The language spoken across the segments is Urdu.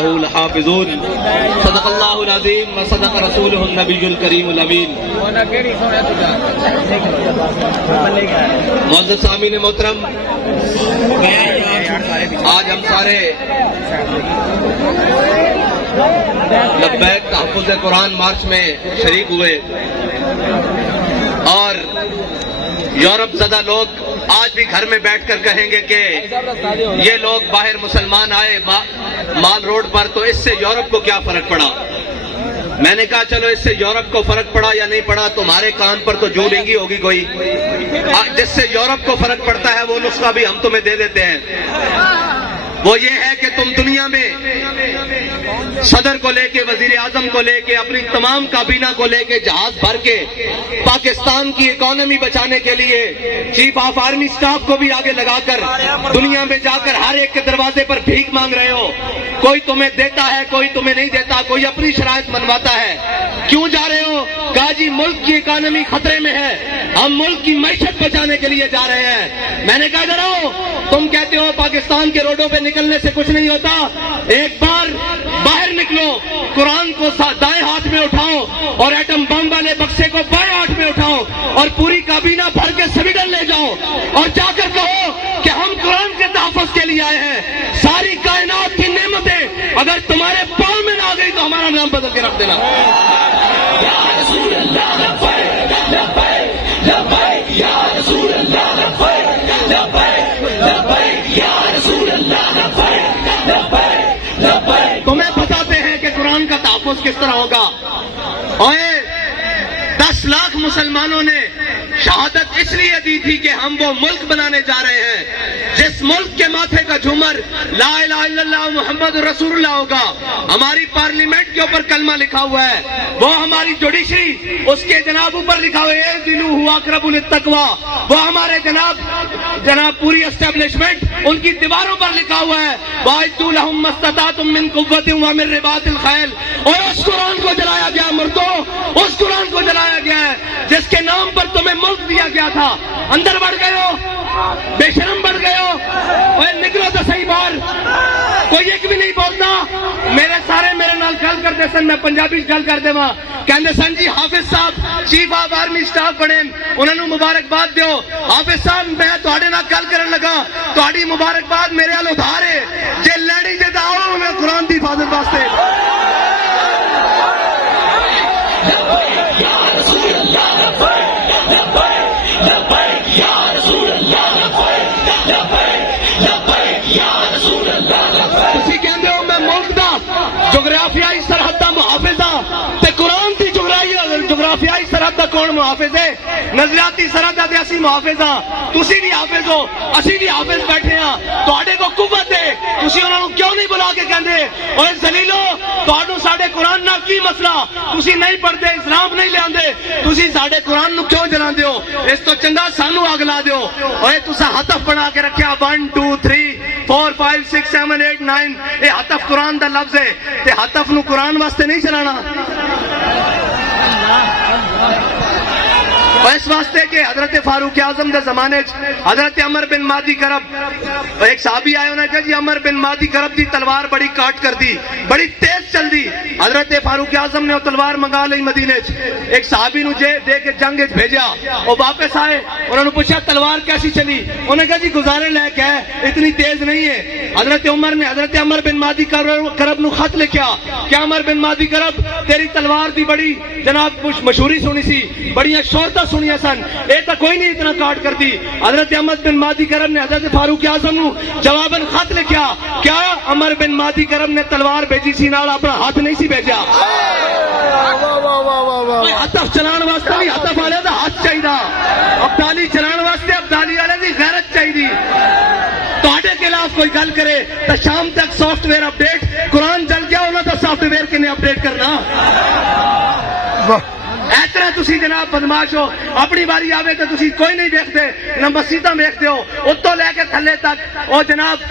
له لحافظون صدق اللہ العظیم وصدق رسولہ النبی الکریم الامین۔ معزز سامعین محترم، آج ہم سارے لبیک تحفظ قرآن مارچ میں شریک ہوئے، اور یورپ زدہ لوگ آج بھی گھر میں بیٹھ کر کہیں گے کہ یہ لوگ باہر مسلمان آئے مال روڈ پر، تو اس سے یورپ کو کیا فرق پڑا؟ میں نے کہا چلو اس سے یورپ کو فرق پڑا یا نہیں پڑا، تمہارے کان پر تو جو لیں گی ہوگی کوئی، جس سے یورپ کو فرق پڑتا ہے وہ نسخہ بھی ہم تمہیں دے دیتے ہیں۔ وہ یہ ہے کہ تم دنیا میں صدر کو لے کے، وزیر اعظم کو لے کے، اپنی تمام کابینہ کو لے کے جہاز بھر کے پاکستان کی اکانومی بچانے کے لیے چیف آف آرمی سٹاف کو بھی آگے لگا کر دنیا میں جا کر ہر ایک کے دروازے پر بھیک مانگ رہے ہو۔ کوئی تمہیں دیتا ہے، کوئی تمہیں نہیں دیتا، کوئی اپنی شرائط منواتا ہے۔ کیوں جا رہے ہو؟ کہا جی ملک کی اکانومی خطرے میں ہے، ہم ملک کی معیشت بچانے کے لیے جا رہے ہیں۔ میں نے کہا ادھر آؤ، تم کہتے ہو پاکستان کے روڈوں پہ نکلنے سے کچھ نہیں ہوتا، ایک بار باہر نکلو، قرآن کو دائیں ہاتھ میں اٹھاؤ اور ایٹم بم والے بکسے کو بائیں ہاتھ میں اٹھاؤ اور پوری کابینہ بھر کے سویڈن لے جاؤ اور جا کر کہو کہ ہم قرآن کے تحفظ کے لیے آئے ہیں۔ ساری کائنات کی نعمتیں اگر تمہارے پاؤں میں نہ آ گئی تو ہمارا نام بدل کے رکھ دینا۔ یا رسول اللہ لبیک لبیک لبیک یا رسول اللہ لبیک لبیک لبیک یا رسول اللہ لبیک لبیک لبیک۔ تمہیں بتاتے ہیں کہ قرآن کا تحفظ کس طرح ہوگا۔ اور 10 لاکھ مسلمانوں نے شہادت اس لیے دی تھی کہ ہم وہ ملک بنانے جا رہے ہیں جس ملک کے ماتھے کا جھومر لا الہ الا اللہ محمد رسول اللہ ہوگا۔ ہماری پارلیمنٹ کے اوپر کلمہ لکھا ہوا ہے، وہ ہماری جوڈیشری اس کے جناب اوپر لکھا ہوا ہے دلو ہوا اقرب للتقوی، وہ ہمارے جناب پوری اسٹیبلشمنٹ ان کی دیواروں پر لکھا ہوا ہے وَأَعِدُّوا لَهُم مَّا اسْتَطَعْتُم مِّن قُوَّةٍ وَمِن رِّبَاطِ الْخَيْلِ۔ اور اس قرآن کو جلایا گیا مردوں، اس قرآن کو جلایا گیا ہے جس کے نام پر تمہیں ملک دیا گیا تھا۔ اندر بڑھ گئے ہو، بے شرم بڑھ گئے ہو، اور نکلو تو صحیح باہر۔ کوئی ایک بھی نہیں بولتا۔ میرے نال گل کرتے سن، میں پنجابی گل کر دے وہاں، کہندے سن جی حافظ صاحب چیف آف آرمی سٹاف بنے، انہوں نے مبارکباد دیو۔ حافظ صاحب میں تواڈے نال گل کرن لگا، تواڈی مبارکباد میرے ال ادھار ہے، جے لڑی جے تے آؤ میں قرآن دی حفاظت واسطے۔ تسی کہندے ہو میں ملک دا جغرافیائی سرحد دا محافظ ہاں، تے قرآن دی جغرافیائی سرحد دا کون محافظ ہے؟ نظریاتی سرحد دا تے اسی محافظ ہاں، تسی بھی حافظ ہو، اسی بھی حافظ بیٹھے ہاں، تواڈے کو قوت ہے، تسی انہاں نوں کیوں نہیں بلا کے کہندے اوے ذلیلو تواڈوں ساڈے قرآن نال کی مسئلہ؟ تسی نہیں پڑھدے، اسلام نہیں لیاندے، تسی ساڈے قرآن نوں کیوں جلاندے ہو؟ اس تو چنگا سانوں اگ لا دیو۔ اوے تساں ہتف بنا کے رکھیا 1 2 3 4 5 6 7 8 9، یہ ہتف قرآن دا لفظ ہے، تے ہتف نو قرآن واسطے نہیں چلانا۔ اس واسطے کہ حضرت فاروق اعظم دے زمانے حضرت عمر بن مادی کرب، ایک صحابی آئے انہوں نے کہا جی عمر بن مادی کرب دی تلوار بڑی کاٹ کر دی، بڑی تیز چل دی۔ حضرت فاروق اعظم نے وہ تلوار منگا لی مدینے چ، ایک صحابی نو دے کے جنگ بھیجا، وہ واپس آئے، انہوں نے پوچھا تلوار کیسی چلی؟ انہوں نے کہا جی گزارے لائق ہے، اتنی تیز نہیں ہے۔ حضرت عمر نے حضرت عمر بن مادی کرب نو خط لکھیا کہ عمر بن مادی کرب تیری تلوار دی بڑی جناب مشہوری سنی سی، بڑیاں شہرتاں سنیا سن، اے تا کوئی نہیں اتنا کاٹ کر دی۔ حضرت عمر بن مادی کرب نے حضرت فاروق اعظم نو جواباً خط لکھیا، کیا عمر بن مادی کرب نے تلوار بھیجی سی نال اپنا ہاتھ نہیں سی بھیجا؟ ہتف چلان واسطے بھی ہتف والے دا ہاتھ چاہیے، ابدالی چلان واسطے ابدالی والے دی غیرت چاہیے۔ تواڈے خلاف کوئی گل کرے تو شام تک سافٹ ویئر اپڈیٹ، قرآن چل گیا انہوں تو سافٹ ویئر کنے اپڈیٹ کرنا؟ اس طرح تسی جناب بدماش ہو، اپنی باری آوے تو تسی کوئی نہیں دیکھتے، نہ مسجداں دیکھتے ہو، اتوں لے کے تھلے تک۔ اور جناب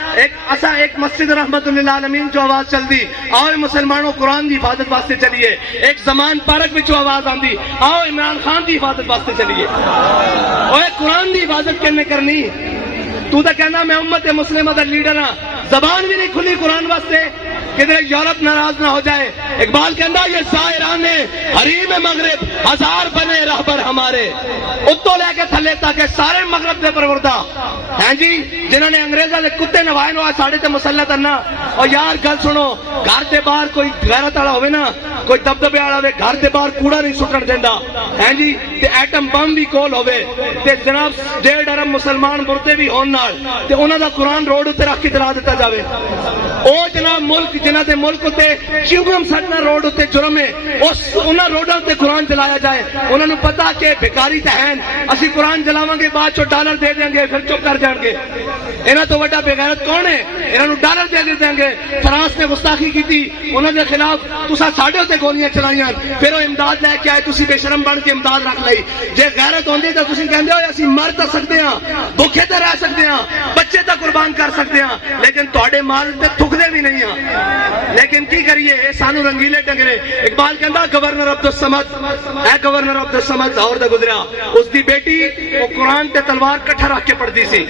ایک مسجد رحمت للعالمین جو آواز چل دی، آؤ مسلمانوں قرآن دی حفاظت واسطے چلیے۔ ایک زمان پارک وچوں آواز آندی، آؤ عمران خان دی حفاظت واسطے چلیے۔ اور قرآن دی حفاظت کنے کرنی؟ تو کہنا میں امت مسلمہ دا لیڈر ہاں، زبان بھی نہیں کھلی قرآن واسطے۔ کدھر یورپ ناراض نہ ہو جائے. اقبال کہندا یہ زائران حریم مغرب ہزار بنے رہبر ہمارے. اتوں لے کے تھلے تک سارے مغرب دے پروردہ ہیں جی جنہوں نے انگریزاں دے کتے نوائے نو ساڈے تے مسلط کرنا. اور یار گل سنو, گھر دے باہر کوئی غیرت والا ہوئے نا, کوئی دبدبے والا ہوئے, گھر دے باہر کوڑا نہیں سٹن دیندا ہیں جی, تے ایٹم بم بھی کول ہوئے تے جناب 1.5 ارب مسلمان مردے بھی ہون نال تے انہاں دا قرآن روڈ تے رکھ کے جلا دیتا جاوے. او جناب ملک جنہاں دے ملک تے چیوگم سٹنا روڈ تے جرم ہے, اس انہاں روڈاں تے قرآن جلایا جائے. انہاں نوں پتہ کہ بھکاری تے ہیں, اسی قرآن جلاواں گے بعد چوں ڈالر دے دیں گے پھر چپ کر جان گے. انہاں تو وڈا بے غیرت کون ہے؟ انہاں نوں ڈالر دے دیں گے. فرانس نے گستاخی کیتی, انہاں دے خلاف تساں ساڈے تے گولیاں چلائیاں, پھر وہ امداد لے کے آئے, تسی بے شرم بن کے امداد رکھ لئی. جے غیرت ہوندی تے تسی کہندے ہو اسی مر تے سکدے ہاں, بھوکے تے رہ سکدے ہاں, بچے تے قربان کر سکدے ہاں, لیکن تواڈے مال تے تھکدے بھی نہیں ہاں. لیکن کی کریے, اے سانو رنگیلے ڈنگرے. اقبال کہندا گورنر عبدالصمد, اے گورنر عبدالصمد لاہور دا گزریا, اس دی بیٹی وہ قرآن تے تلوار کٹھا رکھ کے پڑھدی سی.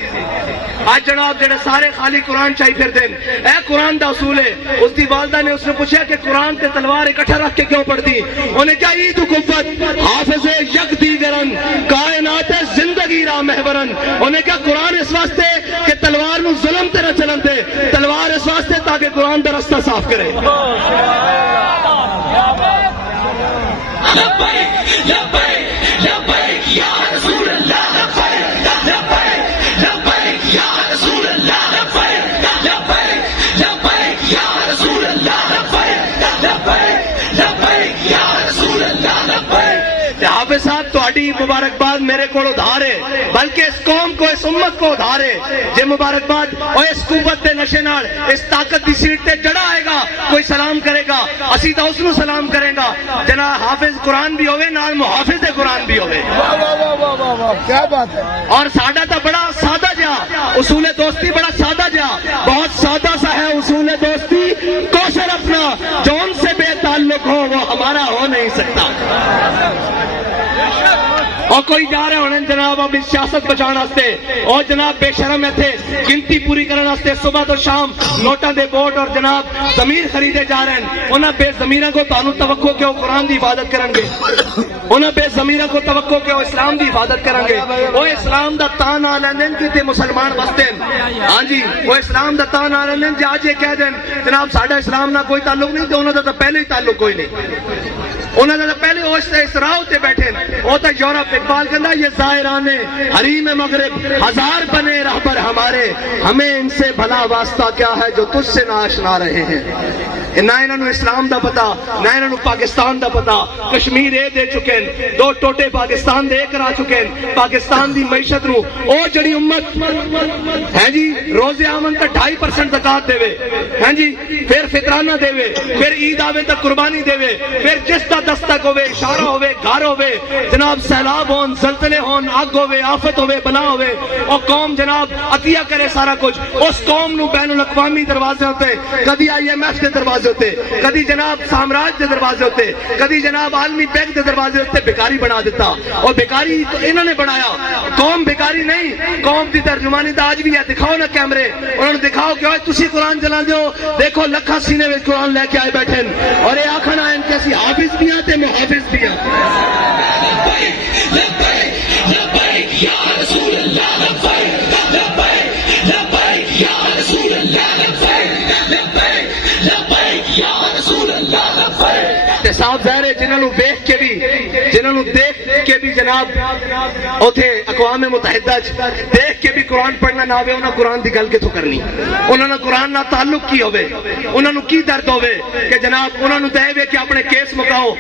آج جناب جڑے سارے خالی قرآن چاہی پھر دین, اے قرآن دا اصول ہے. اس دی والدہ نے اس نے پوچھا کہ قرآن تے تلوار اکٹھا رکھ کے کیوں پڑھتی؟ انہیں کیا عید قوت حافظ یک دیگرن کائنات زندگی را محورن. انہیں کیا قرآن اس واسطے کہ تلوار نو ظلم تے نہ چلن دے, تلوار اس واسطے تاکہ قرآن دا رستہ صاف کرے. لبیک لبیک لبیک یا رسول اللہ, لبیک لبیک لبیک یا رسول اللہ, لبیک لبیک لبیک یا رسول اللہ, لبیک لبیک لبیک یا رسول اللہ, لبیک. حافظ صاحب تہاڈی مبارکباد میرے کو ادھار ہے, بلکہ اس قوم کو اس امت کو ادھار ہے. جے مبارکباد اور اس قوت دے نشے نال اس طاقت دی سیٹ تے جڑا آئے گا کوئی سلام کرے گا, اسی تو اس نو سلام کریں گا. جناب حافظ قرآن بھی ہوئے نال محافظ قرآن بھی ہوئے. کیا بات ہے. اور ساڈا تو بڑا سادہ جا اصول دوستی, بڑا سادہ جا, بہت سادہ سا ہے اصول دوستی. کوثر اپنا جو ان سے بے تعلق ہو وہ ہمارا ہو نہیں سکتا. اور کوئی جا رہے ہونے جناب اپنی سیاست بچانا واسطے, اور جناب بے شرم تھے گنتی پوری کرنے واسطے صبح تو شام نوٹاں دے ووٹ اور جناب ضمیر خریدے جا رہے ہیں. انہاں بے ضمیراں کو تانوں توقع کہ وہ قرآن دی حفاظت کرن گے, انہاں بے ضمیراں کو توقع کہ وہ اسلام دی حفاظت کرن گے. وہ اسلام دا تان آ لیندن کہ تے مسلمان وستے ہیں. ہاں جی وہ اسلام دا تان آ لیندن جے اج یہ کہہ دین جناب ساڈا اسلام نہ کوئی تعلق نہیں, تے انہاں دا تو پہلے ہی تعلق کوئی نہیں. انہوں نے پہلے اس راہ تے بیٹھے وہ تو یورپ. اقبال کہنا یہ زائران حریم مغرب ہزار بنے رہبر ہمارے, ہمیں ان سے بھلا واسطہ کیا ہے جو تجھ سے نہ آشنا رہے ہیں. نہ انہوں نے اسلام دا پتا, نہ انہوں نے پاکستان دا پتا. کشمیر اے دے چکے ہیں, 2 ٹوٹے پاکستان دے کرا چکے ہیں. پاکستان دی معیشت نو او جڑی امت ہے جی روزے آمن کا 2.5% زکات دے وے ہیں جی, پھر فطرانہ دے وے, پھر عید آوے تک قربانی دے وے, پھر جس دا دستک ہوئے, اشارہ ہوئے, گھر ہوئے, جناب سیلاب ہون, زلزلے ہون, آگ ہوئے, آفت ہوئے, بلا ہوئے, اور قوم جناب عطیہ کرے سارا کچھ. اس قوم نو بین الاقوامی دروازے ہوتے, کدی IMF دے دروازے ہوتے, کدی جناب سامراج دے دروازے ہوتے, کدی جناب عالمی بینک دے دروازے ہوتے, بیکاری بنا دیتا. اور بیکاری تو انہوں نے بنایا, قوم بیکاری نہیں. قوم دی ترجمانی تو آج بھی ہے, دکھاؤ نا کیمرے, انہوں نے دکھاؤ کہ تسی قرآن جلا دیو, دیکھو لکھا سینے میں قرآن لے کے آئے بیٹھے, اور یہ آخنا ہے ان کے سی حافظ بھی ہیں تے محافظ بھی ہیں. لبیک لبیک یا رسول اللہ, لبیک لبیک لبیک یا رسول اللہ, لبیک لبیک لبیک یا رسول اللہ, لبیک. صاحب ظاہر ہے جنہوں دیکھ کے بھی, جنہوں دیکھ کے بھی جناب اوتھے اقوام متحدہ دیکھ کے بھی قرآن پڑھنا نہ ہوئے, انہوں قرآن دی گل کتوں کرنی. انہوں نے قرآن نہ تعلق کی ہوئے, انہوں نے کی درد ہوئے کہ جناب انہوں نے دے ہوئے کہ اپنے کیس مکاؤ,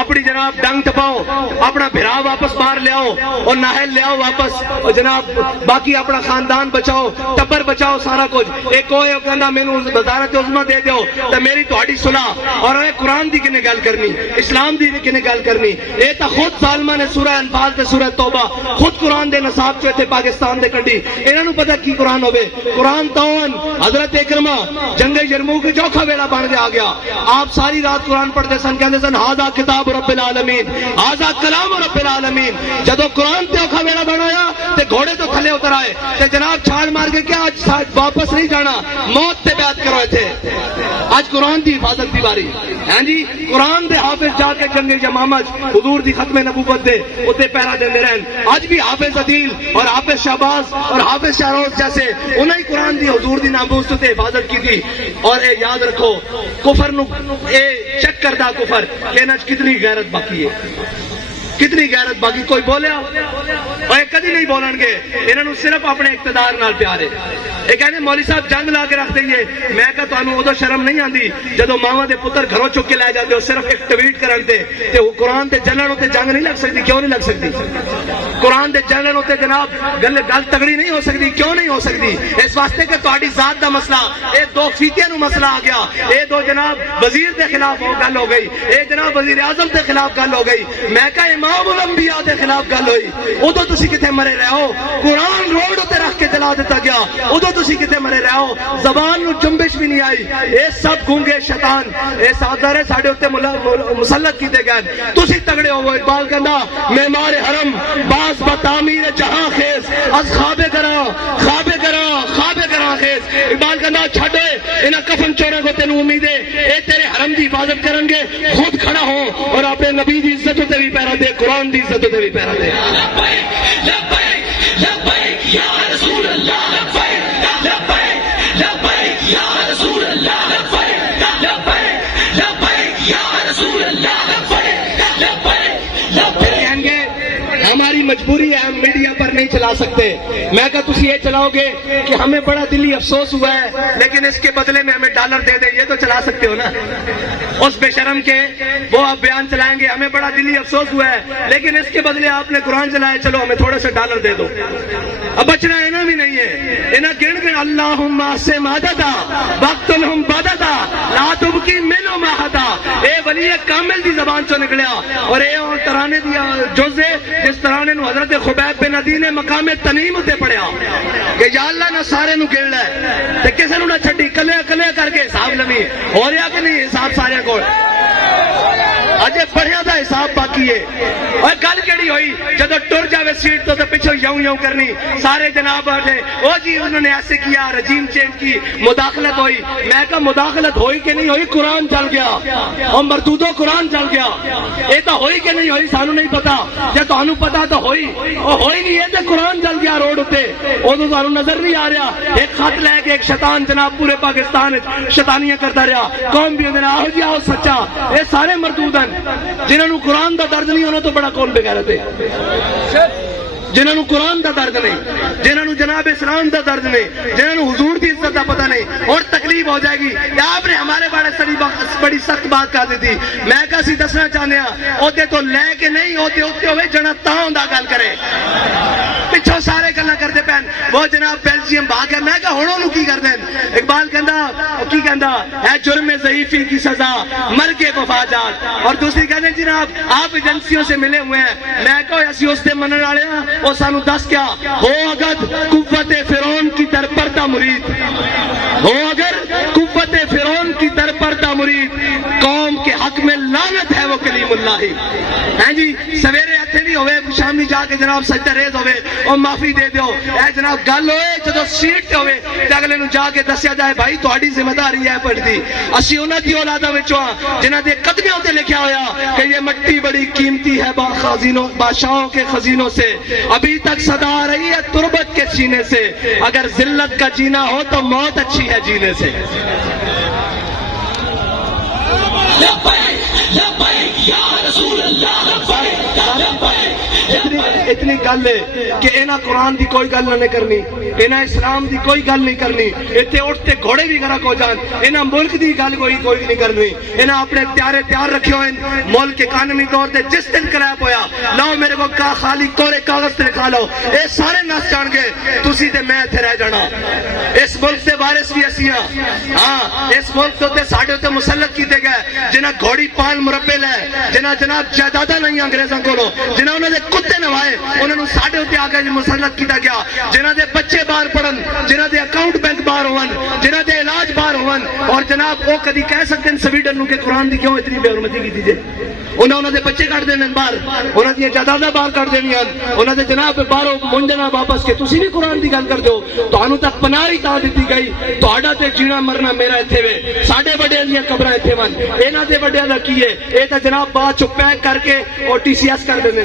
اپنی جناب ڈنگ ٹپاؤ, اپنا بھرا واپس مار لے آؤ اور ناہل لے آؤ واپس, اور جناب باقی اپنا خاندان بچاؤ, ٹبر بچاؤ, سارا کچھ. ایک ہوئے کہندا مینوں وزارت عظمیٰ دے دیو تے میری تہاڈی صلح. اور قرآن دی کنے گل کرنی, اسلام دی کنے گل کرنی. یہ تو خود ظالمہ نے سورہ الفاظ تے سورہ توبہ خود قرآن دے نصاب چوے تھے پاکستان دے کڈی انہاں نوں پتہ کی قرآن ہوے قرآن تاون حضرت اکرمہ جنگ یرموک چوکھا ویلا بن کے آ گیا آپ ساری رات قرآن پڑھتے سن کہندے سن ھذا کتاب رب العالمین ھذا کلام رب العالمین جدوں قرآن تے اوکھا ویلا بنایا تے گھوڑے تو تھلے اتر آئے تے جناب چھال مار کے کہ آج واپس نہیں جانا موت تے بیعت کروئے تھے آج قرآن دی حفاظت دی باری ہاں جی قرآن دے حافظ جا کے جنگ یمامہ حضور دی ختم نبوت دے اوتے پہرا دیندے رہن آج بھی حافظ عدیل اور حافظ شہباز اور حافظ شہروز جیسے انہیں ہی قرآن دی حضور دی ناموس تے حفاظت کی تھی اور اے یاد رکھو کفر نو اے چیک کردہ کفر کہ انہاں کتنی غیرت باقی ہے کتنی غیرت باقی کوئی بولیا اور کدی نہیں بولن گے انہاں نو صرف اپنے اقتدار نال پیار ہے یہ کہنے مولوی صاحب جنگ لا کے رکھ دئیے میں کہا تانوں ادو شرم نہیں آندی جدو ماواں دے پتر گھروں چک کے لے جاتے ہو صرف ایک ٹویٹ کرن تے قرآن دے جلن تے جنگ نہیں لگ سکتی کیوں نہیں لگ سکتی قرآن دے جلن تے جناب گل تگڑی نہیں ہو سکتی کیوں نہیں ہو سکتی اس واسطے کہ تہاڈی ذات دا مسئلہ اے دو فیتیاں نو مسئلہ آ گیا اے دو جناب وزیر دے خلاف گل ہو گئی اے جناب وزیر اعظم دے خلاف گل ہو گئی میں کہا امام الانبیاء دے خلاف گل ہوئی ادو تسی کتے مرے رہے ہو قرآن روڈ تے رکھ کے جلا دیتا گیا ادو تسی کتے مرے رہے ہو زبان نو جنبش بھی نہیں آئی اے سب گونگے شیطان اے سادارے ساڑے ہوتے مسلط کیتے گئے تسی تگڑے ہو اقبال کہندا معمار حرم باز بتعمیر جہاں خیز از خوابے کرا خیز اقبال کہندا چھڑے انہاں کفن چوروں کو تینوں امید ہے اے تیرے حرم دی حفاظت کرن گے خود کھڑا ہو اور اپنے نبی دی عزت تے بھی پہرا دے قرآن دی عزت تے بھی پہرا دے لبیک لبیک لبیک یا رسول اللہ لبیک لبیک لبیک یا رسول اللہ لبیک لبیک لبیک یا رسول اللہ لبیک لبیک لبیک کہیں گے ہماری مجبوری ہے ہم میڈیا پر نہیں چلا سکتے میں کہا تسی یہ چلاؤ گے کہ ہمیں بڑا دلی افسوس ہوا ہے لیکن اس کے بدلے میں ہمیں ڈالر دے دے یہ تو چلا سکتے ہو نا اس بے شرم کے وہ آپ بیان چلائیں گے ہمیں بڑا دلی افسوس ہوا ہے لیکن اس کے بدلے آپ نے قرآن چلائے چلو ہمیں تھوڑے سے ڈالر دے دو اب بچنا اینا بھی نہیں ہے اینا گن گن اللہم سے ماددا وقتلہم بددا لا تبکی منو ماہدا اے ولی کامل دی زبان چو نکلیا اور اے اور ترانے دیا جوزے جس ترانے نو حضرت خبیب بن عدی نے مقام تنیم تے پڑھیا کہ یا اللہ نہ سارے نو گن لے تے کسے نو نہ چھڈی کلے کلے کر کے حساب لمی ہو رہا کہ نہیں حساب سارے کو اجے پڑھیا دا حساب باقی ہے اور گل کیڑی ہوئی جدو ٹر جاوے سیٹ تو پیچھے یوں یوں کرنی سارے جناب بیٹھے او جی انہوں نے ایسے کیا رجیم چینج کی مداخلت ہوئی میں کہا مداخلت ہوئی کہ نہیں ہوئی قرآن چل گیا اور مردودو قرآن چل گیا یہ تو ہوئی کہ نہیں ہوئی سانو نہیں پتا جب تانوں پتا تو ہوئی اور ہوئی نہیں ہے تو قرآن چل گیا روڈ تے وہ تو سانو نظر نہیں آ رہا ایک خط لے کے ایک شیطان جناب پورے پاکستان شیطانیاں کرتا رہا قوم بھی اندر آہو جی آہو سچا یہ سارے مردودن جنہوں نے قرآن دا درد نہیں ہونا تو بڑا کون بغیرت ہے جنہوں نے قرآن دا درد نہیں جنہوں نے جناب اسلام دا درد نہیں جنہوں نے حضور دی عزت دا پتہ نہیں اور تکلیف ہو جائے گی یا آپ نے ہمارے بارے بڑی سخت بات کہا دی تھی میں کسی دسنا چاہنے ہاں اوتے تو لے کے نہیں ہوتے ہوئے جنا تاؤں دا گل کرے پچھو سارے گلا کرتے پہن وہ جناب بیلجیم بھاگ ہے میں کہا ہونوں کی کر دیں اقبال کہندا ہے جرم ضعیفی کی سزا مر کے وفاجات اور دوسری کہتے ہیں جناب آپ ایجنسیوں سے ملے ہوئے ہیں میں کہا ایسی اس سے منن والے ہیں اور سانو دس کیا ہو اگر قوت فرعون کی در پردہ مرید ہو اگر قوت فرعون کی در پردہ مرید قوم کے حق میں لعنت ہے وہ کلیم اللہ ہی ہیں جی سویرے ہتھے بھی ہوئے شامی جا کے جناب سجدہ ریز ہوئے اور معافی دے دیو اے جناب گل ہوئے جدو سیٹ تے ہوئے تے اگلے نو جا کے دسیا جائے بھائی تہاڈی ذمہ داری ہے پڑھ دی اسی انہاں دی اولاداں وچوں جنہاں دے قدمیاں تے لکھیا ہویا کہ یہ مٹی بڑی قیمتی ہے خزینوں بادشاہوں کے خزینوں سے ابھی تک صدا آ رہی ہے تربت کے سینے سے اگر ذلت کا جینا ہو تو موت اچھی ہے جینے سے لبیک لبیک یا رسول اللہ لبیک لبیک اتنی گل ہے کہ انہاں قرآن دی کوئی گل نہ کرنی, انہاں اسلام دی کوئی گل نہیں کرنی, اتنے اٹھتے گھوڑے بھی غرق ہو جان, انہاں ملک دی گل کوئی نہیں کرنی, انہاں اپنے تیار رکھے ہوئے ملک کے قانونی طور تے جس دن کریپ ہویا لاؤ میرے کو خالی کورے کاغذ تے لکھا لو, اے سارے نس جان گے تسی تے میں اتنے رہ جانا. اس ملک سے وارث بھی اسی ہاں, ہاں اس ملک تے ساڈے تے مسلط کیتے گئے جنہاں گھوڑی پال مربے لے, جنہاں جناب جائیداداں نہیں انگریزاں کولوں, جنہاں انہاں دے کتے نوائے انہاں نوں ساڈے تے آ کے مسلط کیتا گیا, جنہاں دے بچے باہر پڑھن, جنہاں دے اکاؤنٹ بینک باہر ہون, جنہاں دے علاج باہر ہون, اور جناب وہ کدی کہہ سکتے ہیں سویڈن نوں کہ قرآن دی کیوں اتنی بے حرمتی کیتی جے, انہاں دے بچے کٹ دینے باہر, انہاں دی جائیداداں باہر کٹ دینیاں, انہاں دے جناب باہروں منجنا واپس کے تسی نہیں قرآن دی گل کر دیو, تانوں تک پناہ ہی تا دتی گئی, تہاڈا تے جینا مرنا میرا ایتھے وے, ساڈے بڑیاں دیاں قبراں ایتھے ون, انہاں دے بڑیاں دا کی ہے, اے تے جناب بعد چ پیک کر کے اور ٹی سی ایس کر دیندے,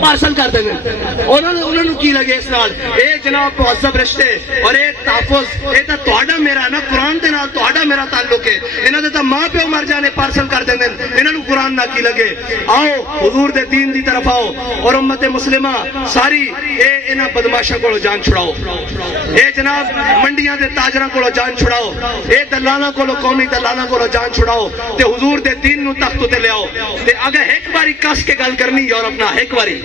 پارسل کر دیندے, انہاں نوں کی لگے اس نال, اے جناب مہذب رشتے اور اے تحفظ اے تے تہاڈا میرا نا قرآن دے نال تہاڈا میرا تعلق ہے, انہاں دے تے ماں پیو مر جانے پارسل کر دیندے, انہاں نوں قرآن نہ کی لگے. آؤ حضور دے دین دی طرف آؤ اور امت مسلمہ ساری اے انہاں بدماشاں کولوں جان چھڑاؤ, اے جناب منڈیاں دے تاجراں کولوں جان چھڑاؤ, اے دلالاں کولوں قومی دلالاں کولوں جان چھڑاؤ تے حضور دے دین نوں تخت تے لے آؤ. تے اگر ایک باری کس کے گل کرنی یورپ نہ, ایک باری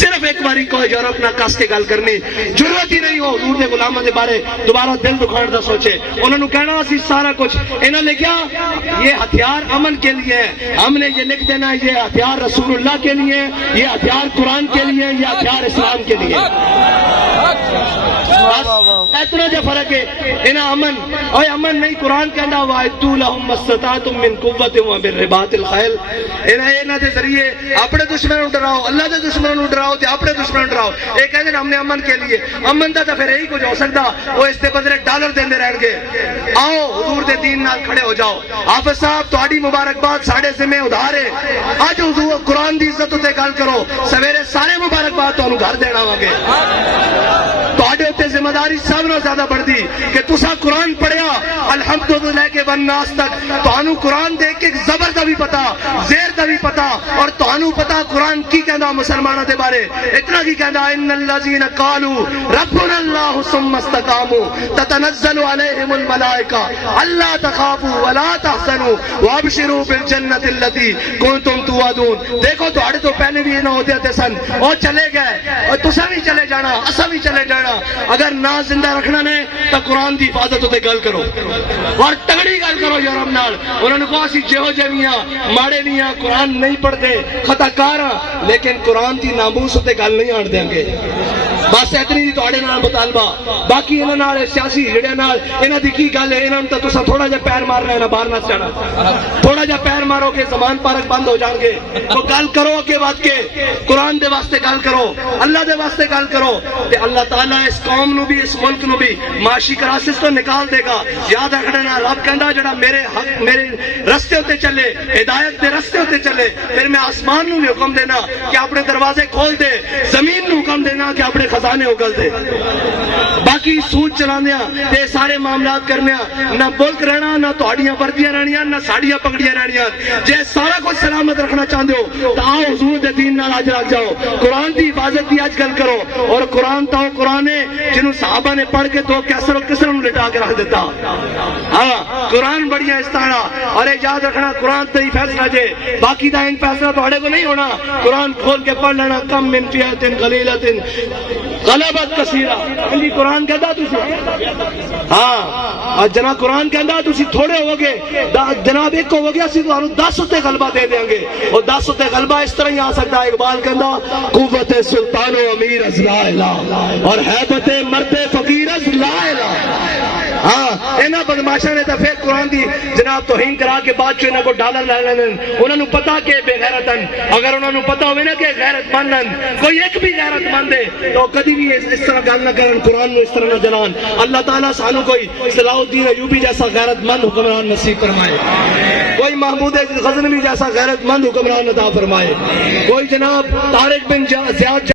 صرف ایک باری کو یورپ نہ کس کے گل کرنی, ضرورت ہی نہیں ہو حضور دے غلاماں دے بارے دوبارہ دل دکھاڑ دا سوچے, انہوں نے کہنا اسی سارا کچھ انہوں نے کیا یہ ہتھیار امن کے لیے ہے, ہم نے یہ لکھ دینا یہ ہتھیار رسول اللہ کے لیے, یہ ہتھیار قرآن کے لیے, یہ ہتھیار اسلام کے لیے. اتنا جو فرق ہے انہاں امن, اور امن نہیں قرآن کہنا وَاعِدُّوا لَهُم مَّا اسْتَطَعْتُم مِّن قُوَّةٍ وَمِن رِّبَاطِ الْخَيْلِ, انہاں دے ذریعے اپنے دشمنوں ڈراؤ, اللہ دے دشمنوں ڈراؤ تے اپنے دشمنوں ڈراؤ. یہ کہتے ہیں ہم نے امن کے لیے, امن دا تو پھر یہی کچھ ہو سکتا وہ اس دے بدلے ڈالر دیندے رہن گے. آؤ حضور دے دین نال کھڑے ہو جاؤ. حافظ صاحب تہاڈی مبارکباد ساڈے ذمہ ادھار ہے, اج حضور قرآن دی عزت تے گل کرو, سویرے سارے مبارکباد تانوں گھر دینا آواں گے. تہاڈے تے ذمہ داری سب نال زیادہ بڑھدی کہ تساں قرآن پڑھیا الحمد تو لے کے والناس تک, تانوں قرآن دیکھ کے زبر دا بھی پتا, زیر دا بھی پتا, اور تانوں پتا قرآن کی کہندا مسلماناں دے بارے, اتنا کی کہندا ان الذین قالوا ربنا اللہ ثم استقاموا تتنزل علیہم الملائکہ الا تخافوا ولا تحزنوا وابشروا بالجنۃ التي کنتم توعدون. دیکھو تہاڈے تو پہلے بھی نہ ہوتے تھے سن, اور چلے گئے, اور تساں بھی چلے جانا, اساں بھی چلے جانا. اگر نہ زندہ رکھنا نے تو قرآن دی حفاظت تے گل کرو اور تگڑی گل کرو یورپ نال. انہوں نے کہا اسی جہو جے میاں ماڑے میاں قرآن نہیں پڑھتے خطا کار ہاں, لیکن قرآن دی ناموس تے گل نہیں آن دیں گے. بس اتنی تہاڈے نال مطالبہ, باقی انہاں نال سیاسی جڑے نال انہاں دی کی گل ہے, انہاں نوں تے تساں تھوڑا جہا پیر مار رہے نا, باہر نہ جانا, تھوڑا جہا پیر مارو گے زمان پارک بند ہو جان گے. تو گل کرو اگے بات کے, قرآن دے واسطے گل کرو, اللہ دے واسطے گل کرو, تے اللہ تعالیٰ اس قوم نو بھی اس ملک نو بھی معاشی کرائسس تو نکال دے گا. یاد رکھنا رب کہندا جڑا میرے حق میرے رستے ہوتے چلے, ہدایت دے رستے ہوتے چلے, پھر میں آسمان نو بھی حکم دینا کہ اپنے دروازے کھول دے, زمین نو حکم دینا کہ اپنے خزانے اگل دے. باقی سود چلاندیاں تے سارے معاملات کرنیاں, نہ ملک رہنا, نہ تہاڈیاں وردیاں رہنیاں, نہ ساڈیاں پگڑیاں رہنیاں. جے سارا کچھ سلامت رکھنا چاہندے ہو تو آؤ حضور دے دین نال اج لگ جاؤ, قرآن دی حفاظت دی اج گل کرو. اور قرآن تو قرآن ہے جنہوں صحابہ نے پڑھ کے تو کیسر و کسر نوں لٹا کے رکھ دیتا. ہاں قرآن بڑھیا استعارہ, اور یاد رکھنا قرآن تے ہی فیصلہ جے, باقی دا ان فیصلہ تہاڈے کو نہیں ہونا. قرآن کھول کے پڑھ لینا, کم من فئۃ قلیلۃ غلبت کثیرہ, علی قرآن کہندا تسی ہاں جناب قرآن کہندا تسی تھوڑے ہو گے, جناب ایک ہو گیا اسی تانوں 10 تے غلبہ دے دیں گے, اور 10 تے غلبہ اس طرح ہی آ سکتا ہے. اقبال کہندا قوت سلطان و امیر از لا الہ اور حیبت مرد فقیر از لا الہ. ہاں انہاں بدماشاں نے تو پھر قرآن دی جناب توہین کرا کے بعد چ انہاں کو ڈالر لے لین. انہاں نوں پتا کہ بے غیرتن, اگر انہاں نوں پتا ہوے نا کہ غیرت مند کوئی ایک بھی غیرت مند ہے تو کدی بھی اس طرح گل نہ کرن, قرآن نو اس طرح نہ جلان. اللہ تعالیٰ سانو کوئی صلاح الدین ایوبی جیسا غیرت مند حکمران نصیب فرمائے, کوئی محمود غزنوی جیسا غیرت مند حکمران عطا فرمائے, کوئی جناب طارق بن زیاد